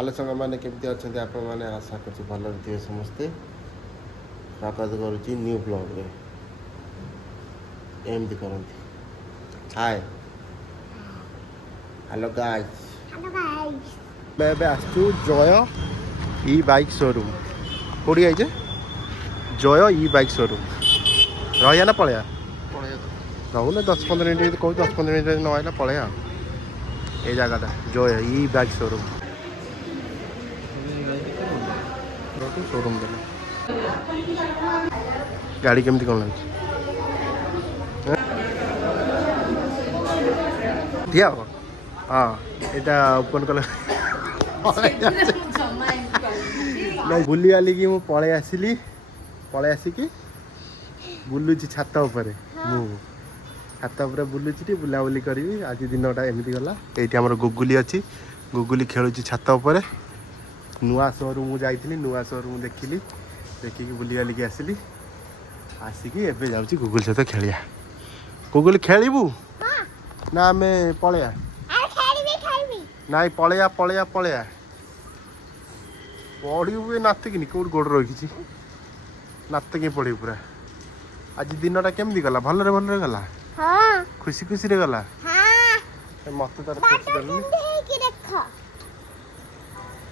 Hello संग मैंने केमती अच्छा आप आशा कर भल थे समस्ते स्वागत करुच्ची न्यू ब्लॉग रे एमती करती हाय हेलो गाइस मैं आसचु जय ई बाइक शोरूम कौटी आइजे जय ई बाइक शोरूम रहा ना पलैया रहू ना 10-15 मिनट कहूँ 10-15 मिनट न आइला पलैया ये जगह जय ई बाइक शोरूम शोरूम गाड़ी केमती कौन लगे दिया हाँ यहाँ ओपन कल बुली वाली की मुझे पलि आसली आसिकी बुलुची छात उपरे छात उपरे बुलुची बुलाबुली करी आज दिनटा एमती गला ये गुगुली अच्छी गुगुली खेलुची छात उपरे नुआ शोरूम जाइली नुआ शोरूम देखिली देखिकी बुली बालिकी आसली आसिकी एबे जाउची गुगुल सहित खेलिया गुगुल खेलबू ना आम पलैया ना पलैया पलैया पलैया पढ़ू नातिकिनी कौट गोड़ रखी नातिक पढ़ू पूरा आज दिनटा केमती गला भलरे भलरे गला खुशी खुशी रे गला मत तार खुशी देलु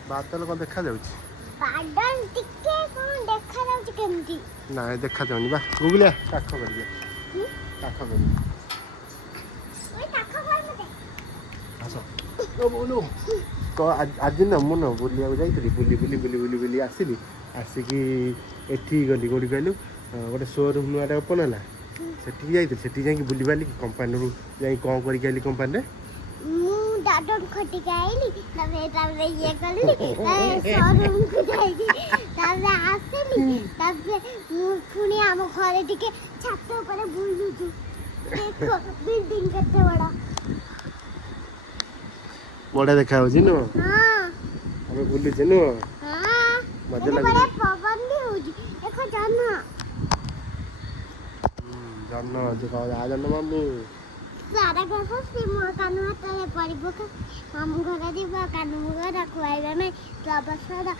बादल कौन देखा जाउची बादल टिके कोन देखा जाउची केमती ना देखा जाउनी बा गुगलिया काख कर दिया काख कर ओइ काख कर मते आसो ओ बोलो को आज ना मन बुलिया जाइतली बुली बुली बुली बुली बुली आसिली आसिकी एठी गली गोडी कहलु गोटे शोरूम नुआटा ओपन हला सेठी जाइतली सेठी जाई बुली बाली कंपनी रू जाई कोन करी गेली कंपनी रे दादन खटी गाइली तबे ये करली शोरूम को जाइली तबे आसली तबे पुनी हम घरे टिके छात ऊपर बुलुछु देखो बिल्डिंग केते बड़ा देखा होजी न हां हम बुली छ न हां मजा लागे बड़ा पवन भी होजी देखो जाना जाना जो का आ जाना मम्मी सारा गस से मो कानु हातले पड़िबो का मामु घर दिबा कानु घर खुआइबा में सब सारा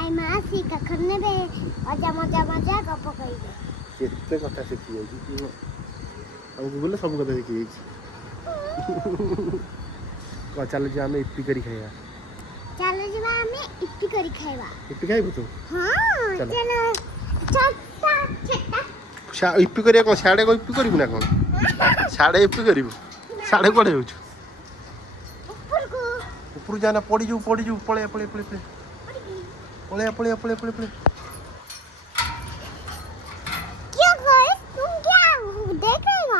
आई मासी का खन्ने बे मजा मजा मजा गप कइबे केते कथा सिखि जाई कि हम गुगल सब कथा सिखि जाई को चल जे हमें इप्पी करी खाया चलो जी हमें इप्पी करी खाइबा इप्पी खाइबो तू हां चलो छोटा छोटा इप्पी करिया को साडे को इप्पी करिबु ना कोन साडे इप्पी करिबु साडे कोडे होछु ऊपर जाना पड़ी जू पले पले पले पले पले पले पले पले पले क्यों गाइस तुम क्या देख रहे हो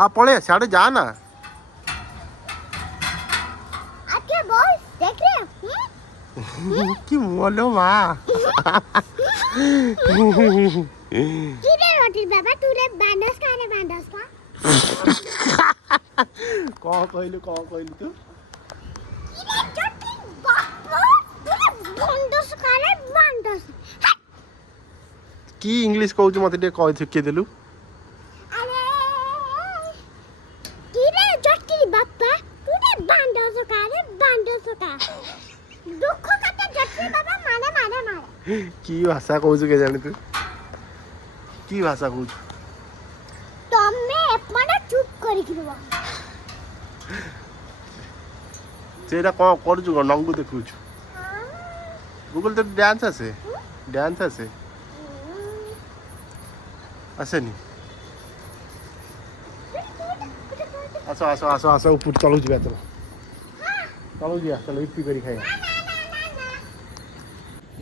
आ पले साडे जाना अच्छा बॉस देख रहे हो कि मोलो मां किरे रोटी बाबा तूरे बांडस का को कहलु तू किरे रोटी बाबा तूरे बांडस की इंग्लिश कहू मते दे कह थिके देलु अरे किरे रोटी बाबा तूरे बांडस का दुख कते जट्टी बाबा माने की भाषा कहू के जानि तू की भाषा कहू तमे अपना चुप करी किरवा सेटा को करजु को नंगु देखुछु गूगल तो डांस आसे आसेनी आसो आसो आसो आसो ऊपर चलू जी चलो चलो इप्पी करी खाइबा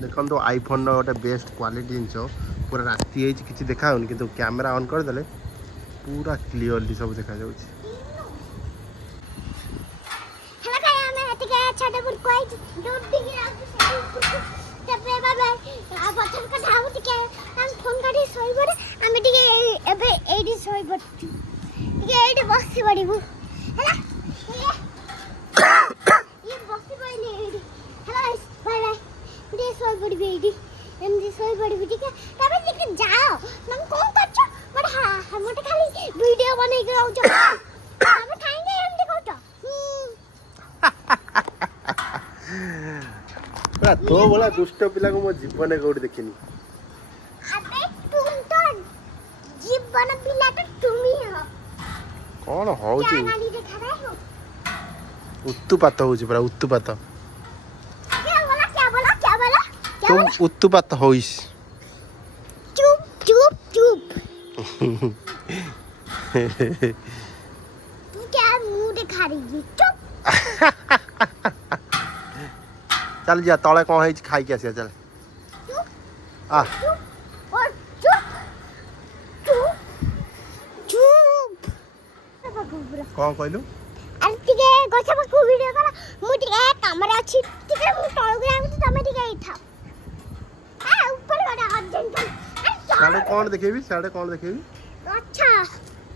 देखो आईफोन गोटे बेस्ट क्वालिटी जिन पूरा राति किसी देखा कि कैमेरा ऑन करदे पूरा क्लीयरली सब देखा जाउछि हेलो गाइस हमें एतिके छाटे पुर कोइ दूर दिखे तबे बाबा आ बचन का धाउ टिके हम फोन करी सोई पड़े हमें टिके एबे एडी सोई पड़ टिके एडी बसी पड़िबु हैला ये बसी पड़ले एडी हेलो गाइस बाय बाय टिके सोई पड़बे एडी एमदी सोई पड़बे टिके तबे टिके जाओ नम कोन करछ बट हां हम खाली वीडियो बनै के रहौ छ हम खाएंगे एमदी कहतो ନା ତୋ ଭଳିଆ ଦୁଷ୍ଟ ପିଲାକୁ ମୋ ଜୀବନରେ କୋଉଠି ଦେଖିନି। अबे तुम तो जीवन पिला तो तुम ही हो। କଣ ହଉଛି? क्या गाली दिखा रहे हो? ଉତ୍ତୁପାତ ହଉଛି ପୁରା ଉତ୍ତୁପାତ। क्या बोला क्या बोला क्या बोला? क्या तुम बोला? उत्तुपात होइस। चुप चुप चुप। तू क्या मुंह दिखा रही है? चुप। चल जा तले कौन है खाई के आसिया चल चुप आ चुप और चुप चुप चुप। कौन कहलु अरे टिके गछ पाखु वीडियो करा मु टिके कमरा अछि टिके मु तळगु आउ तमे टिके इठा आ ऊपर गडा अर्जेंट साडे कौन देखेबी साडे कौन देखेबी अच्छा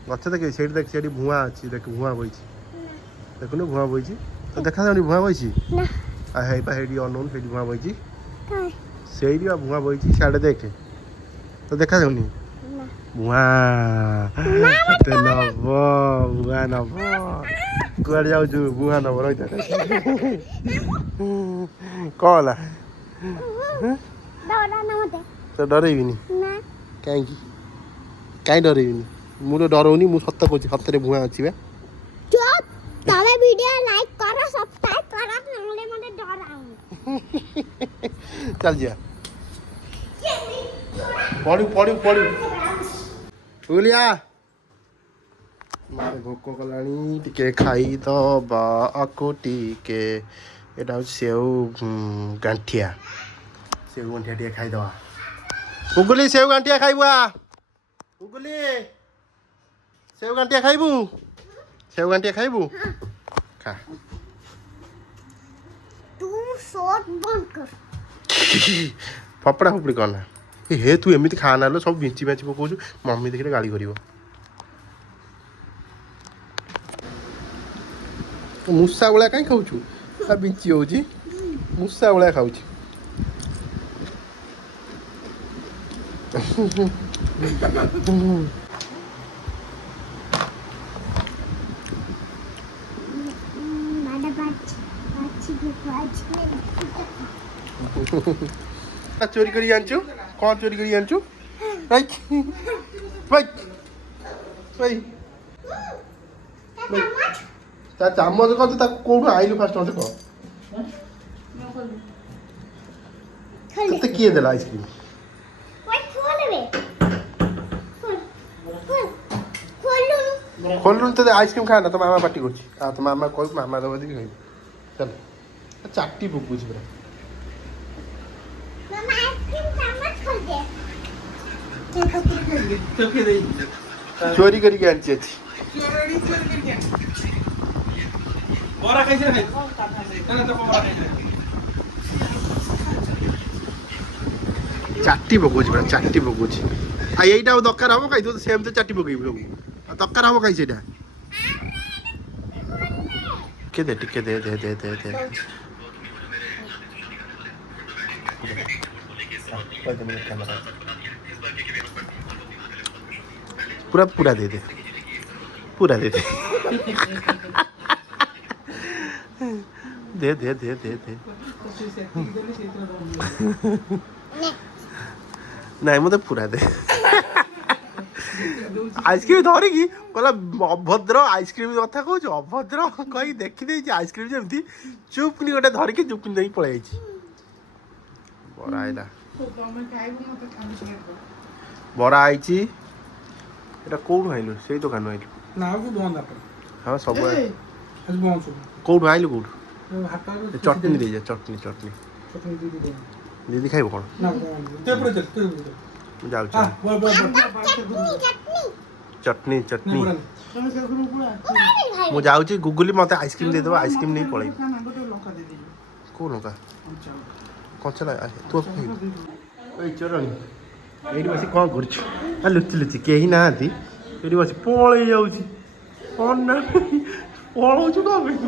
गछ देखेबी सेठी देख सेठी भुआ अछि देख भुआ बइछि देखुनु भुआ बइछि तो देखा जाउनी भुआ बइछि ना आ हेई पा हेडी अननोन सेठी भुआ बइछि काय सेठी आ भुआ बइछि साडे देख तो देखा जाउनी ना भुआ ते नबो भुआ नबो कुआड जाउछु भुआ नबो रहिता कला डरा न मते तो डरेबिनी ना काई डरेबिनी मु तो डरौनी मु सत्य कहूँ सतरे भुआ अच्छी बा चुप तमे वीडियो लाइक करो सब्सक्राइब करो नले मते डराऊ चल जा पड़ू पड़ू पड़ू बुलिया मारे भोक कलानी टिके खाई तो बाको टिके एटा सेव गांठिया सेव गांठिया टिके खाई दवा उगुली सेव गांठिया खाइबा उगुली सेव गांठिया खाइबू सेव गांठिया खाइबू खा तू शॉट बंद कर फपड़ा फपड़ी करना हे तू एमती खाना लो सब बिंची बांची पकाउछु मम्मी देखिले गाली करिवो मुसा वाला कहीं खाऊछु आ बिंची होउची मुसा वाला खाऊची माडा बाची के बाची चोरी करी आनछु कौन चोरी करी आनछु भाई भाई भाई ता चामच कह ता कोठु आइलु फास्ट मते कह तते किए देला आइसक्रीम ओए खोल बे खोल खोल खोलू खोलुन तो आइसक्रीम खा ना तो मामा पार्टी करछि आ तो मामा कह मामा दबा दी खाइ चल चाटी बुकुछि बरा मामा आइसक्रीम चम्मच खोल दे चोरी करके आनछि अछि बरा खाइछ खाइ खाना तो बरा खाइछ चाटी पकाउछि बरा चाटी पकाउछि आ एइटा दरकार हबो खाइ तो सेम तो चाटी पकाइबि लोग आ दरकार हबो खाइ सेटा के दे टिके दे दे दे दे दे पूरा पूरा दे दे पूरा दे दे दे दे दे दे दे नहीं मत पूरा दे आइसक्रीम धरिकी कहला अभद्र आइसक्रीम कथा कहूँ अभद्र कही देखी आइसक्रीम जमी चुपनी गोटे धरिकी चुपनी देकी पलि बरा आइला बरा आइची এটা কোউঠু আইলু সেই দোকান আইলু না কি বন্ধ আপন হ্যাঁ সব আজ বন্ধ সব কোউঠু আইলু কোউঠু হাত চটনি দিয়ে যা চটনি চটনি চটনি দিদি দে দিদি খাইব কোন না তে পড়ে চল তুই পড়ে চল যাও হ্যাঁ চল বল चटनी চটনি चटनी তুমি সে করে পুরা মু যাউছি গুগলি মতে আইসক্রিম দিয়ে দেবো আইসক্রিম নেই পড়াই খানা গোটে লঙ্কা দে দিবি কোন লঙ্কা আচ্ছা কঞ্চা তু ওই চরণী এইটি বসি কଣ করছু আর লুচি লুচি কেহি নাহাନ୍ତି ଏଇଠି ବସି ପଳେଇ ଯାଉଛି କ'ଣ ନା ପଳଉଛୁ କ'ଣ ପାଇଁ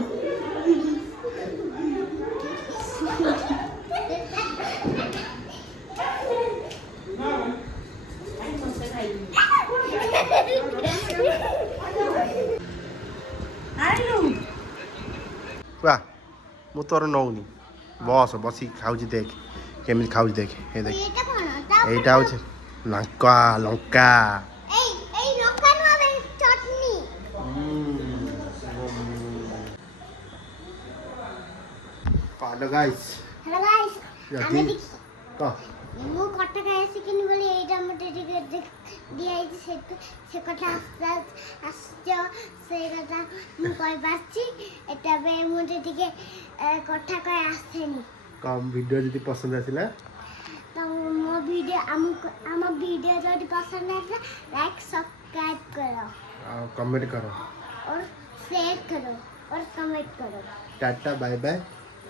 ବା ମୁଁ ତୋର ନଉନି ବସ ବସି ଖାଉଛି ଦେଖ କେମିତି ଖାଉଛି ଦେଖ ଏ ଦେଖ ଏଇଟା କଣ এইটা হচ্ছে লঙ্কা লঙ্কা এই এই লঙ্কা নয় চটনি পালো গাইস হ্যালো গাইস আমি যদি ক ମୁଁ କଟା ଖାଇ ଆସିକିନି ବୋଲି ଏଇଟା ମୋତେ ଟିକେ ଦିଆହେଇଛି ସେ କଥା ଆସିଛ ସେଇ କଥା ମୁଁ କହିପାରୁଛି ଏଟା ପାଇଁ ମୁଁ ଟିକେ କଟା ଖାଇ ଆସେନି କମ ଭିଡ଼ିଓ ଯଦି ପସନ୍ଦ ଆସିଲା ତ ମୋ ଭିଡ଼ିଓ ଆମ ଭିଡ଼ିଓ ଯଦି ପସନ୍ଦ ଆସିଲା लाइक सब्सक्राइब करो ଆଉ କମେଣ୍ଟ କର और शेयर करो और कमेंट करो टाटा बाय बाय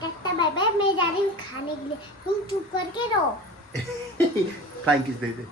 टाटा बाय बाय मैं जा रही हूँ खाने के लिए तुम चुप करके रहो फ्लाइंग किस दे दे